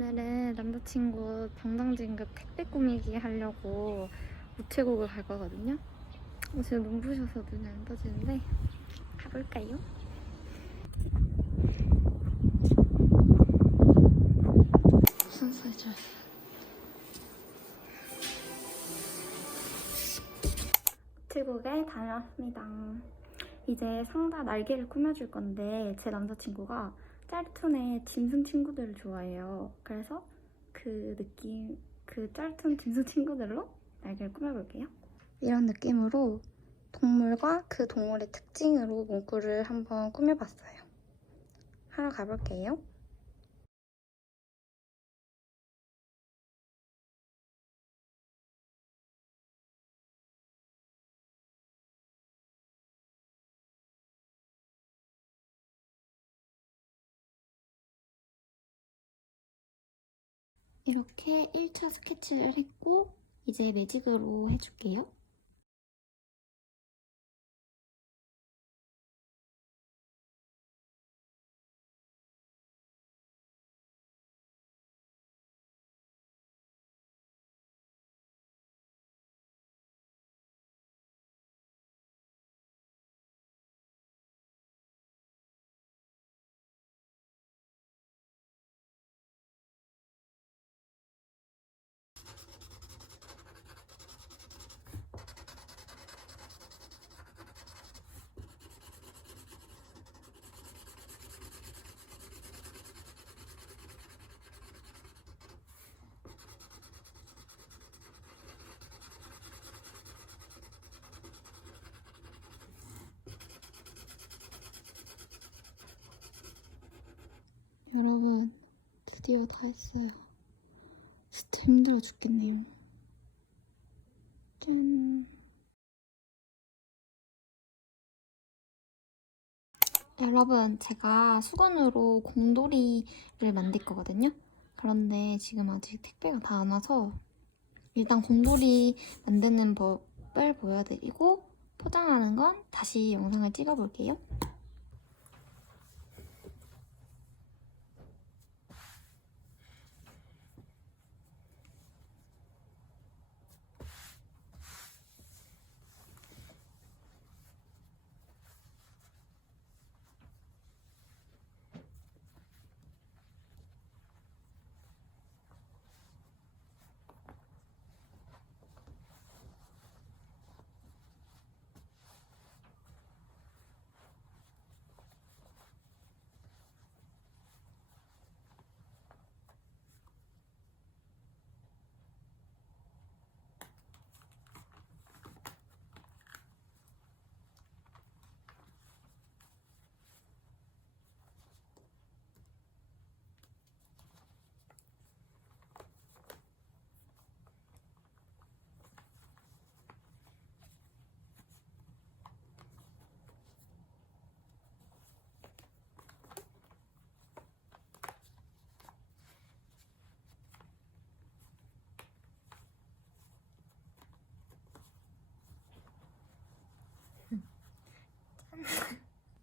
오늘은 남자친구 병장 진급 택배 꾸미기 하려고 우체국을 갈 거거든요. 어, 지금 눈부셔서 눈이 안 떠지는데 가볼까요? 순서죠. 우체국에 다녀왔습니다. 이제 상자 날개를 꾸며줄 건데 제 남자친구가 짤툰의 짐승 친구들을 좋아해요. 그래서 그 느낌, 그 짤툰 짐승 친구들로 날개를 꾸며볼게요. 이런 느낌으로 동물과 그 동물의 특징으로 문구를 한번 꾸며봤어요. 하러 가볼게요. 이렇게 1차 스케치를 했고 이제 매직으로 해줄게요. 여러분 드디어 다 했어요. 진짜 힘들어 죽겠네요. 짠. 여러분 제가 수건으로 곰돌이를 만들 거거든요. 그런데 지금 아직 택배가 다 안 와서 일단 곰돌이 만드는 법을 보여드리고 포장하는 건 다시 영상을 찍어볼게요.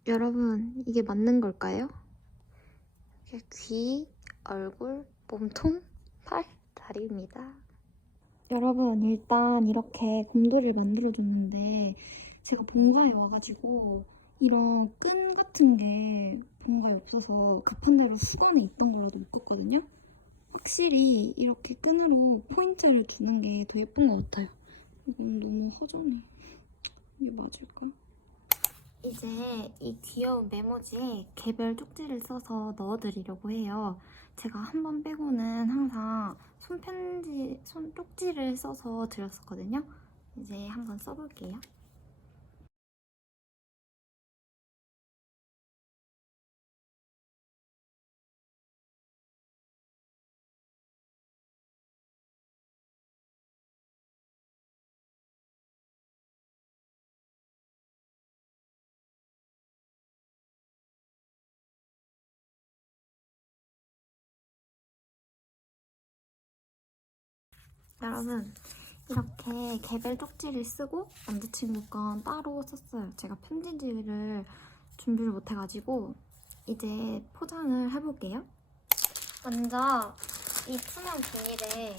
여러분, 이게 맞는 걸까요? 귀, 얼굴, 몸통, 팔, 다리입니다. 여러분, 일단 이렇게 곰돌이를 만들어줬는데 제가 본가에 와가지고 이런 끈 같은 게 본가에 없어서 가판대로 수건에 있던 거라도 묶었거든요? 확실히 이렇게 끈으로 포인트를 주는 게 더 예쁜 것 같아요. 이건 너무 허전해. 이게 맞을까? 이제 이 귀여운 메모지에 개별 쪽지를 써서 넣어드리려고 해요. 제가 한 번 빼고는 항상 손편지, 손 쪽지를 써서 드렸었거든요. 이제 한번 써볼게요. 여러분 이렇게 개별 쪽지를 쓰고 남자친구 건 따로 썼어요. 제가 편지지를 준비를 못해가지고 이제 포장을 해볼게요. 먼저 이 투명 비닐에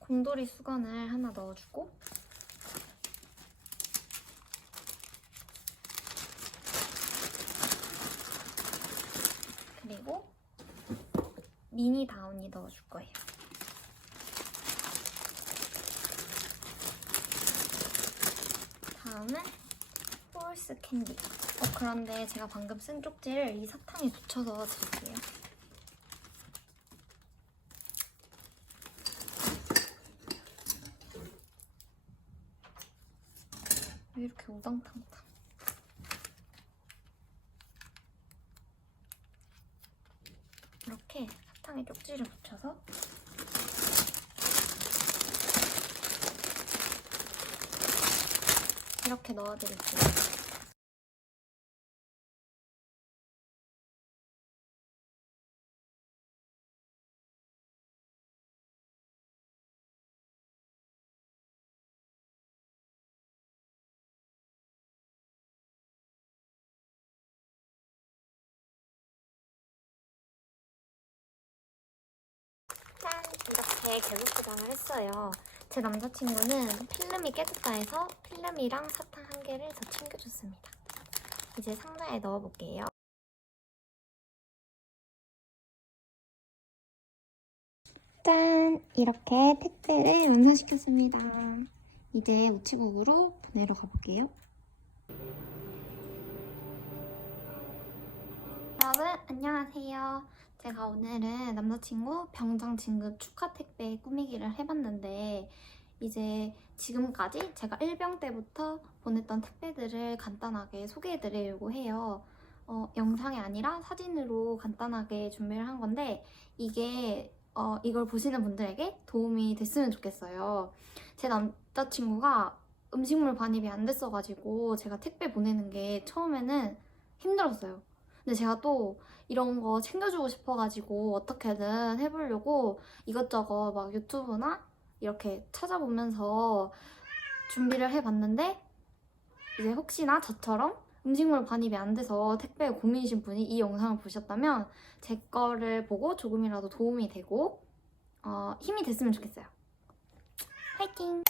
곰돌이 수건을 하나 넣어주고 그리고 미니 다운이 넣어줄 거예요. 다음은 폴스 캔디. 어, 그런데 제가 방금 쓴 쪽지를 이 사탕에 붙여서 드릴게요. 왜 이렇게 우당탕탕? 이렇게 사탕에 쪽지를 붙여서 이렇게 넣어드릴게요. 짠! 이렇게 계속 포장을 했어요. 제 남자친구는 필름이 깨졌다 해서 필름이랑 사탕 한 개를 더 챙겨줬습니다. 이제 상자에 넣어볼게요. 짠! 이렇게 택배를 완성시켰습니다. 이제 우체국으로 보내러 가볼게요. 여러분 안녕하세요. 제가 오늘은 남자친구 병장 진급 축하 택배 꾸미기를 해봤는데 이제 지금까지 제가 1병 때부터 보냈던 택배들을 간단하게 소개해드리려고 해요. 어, 영상이 아니라 사진으로 간단하게 준비를 한 건데 이게 어, 이걸 보시는 분들에게 도움이 됐으면 좋겠어요. 제 남자친구가 음식물 반입이 안 됐어가지고 제가 택배 보내는 게 처음에는 힘들었어요. 근데 제가 또 이런 거 챙겨주고 싶어가지고 어떻게든 해보려고 이것저것 막 유튜브나 이렇게 찾아보면서 준비를 해봤는데 이제 혹시나 저처럼 음식물 반입이 안 돼서 택배에 고민이신 분이 이 영상을 보셨다면 제 거를 보고 조금이라도 도움이 되고 어, 힘이 됐으면 좋겠어요. 화이팅!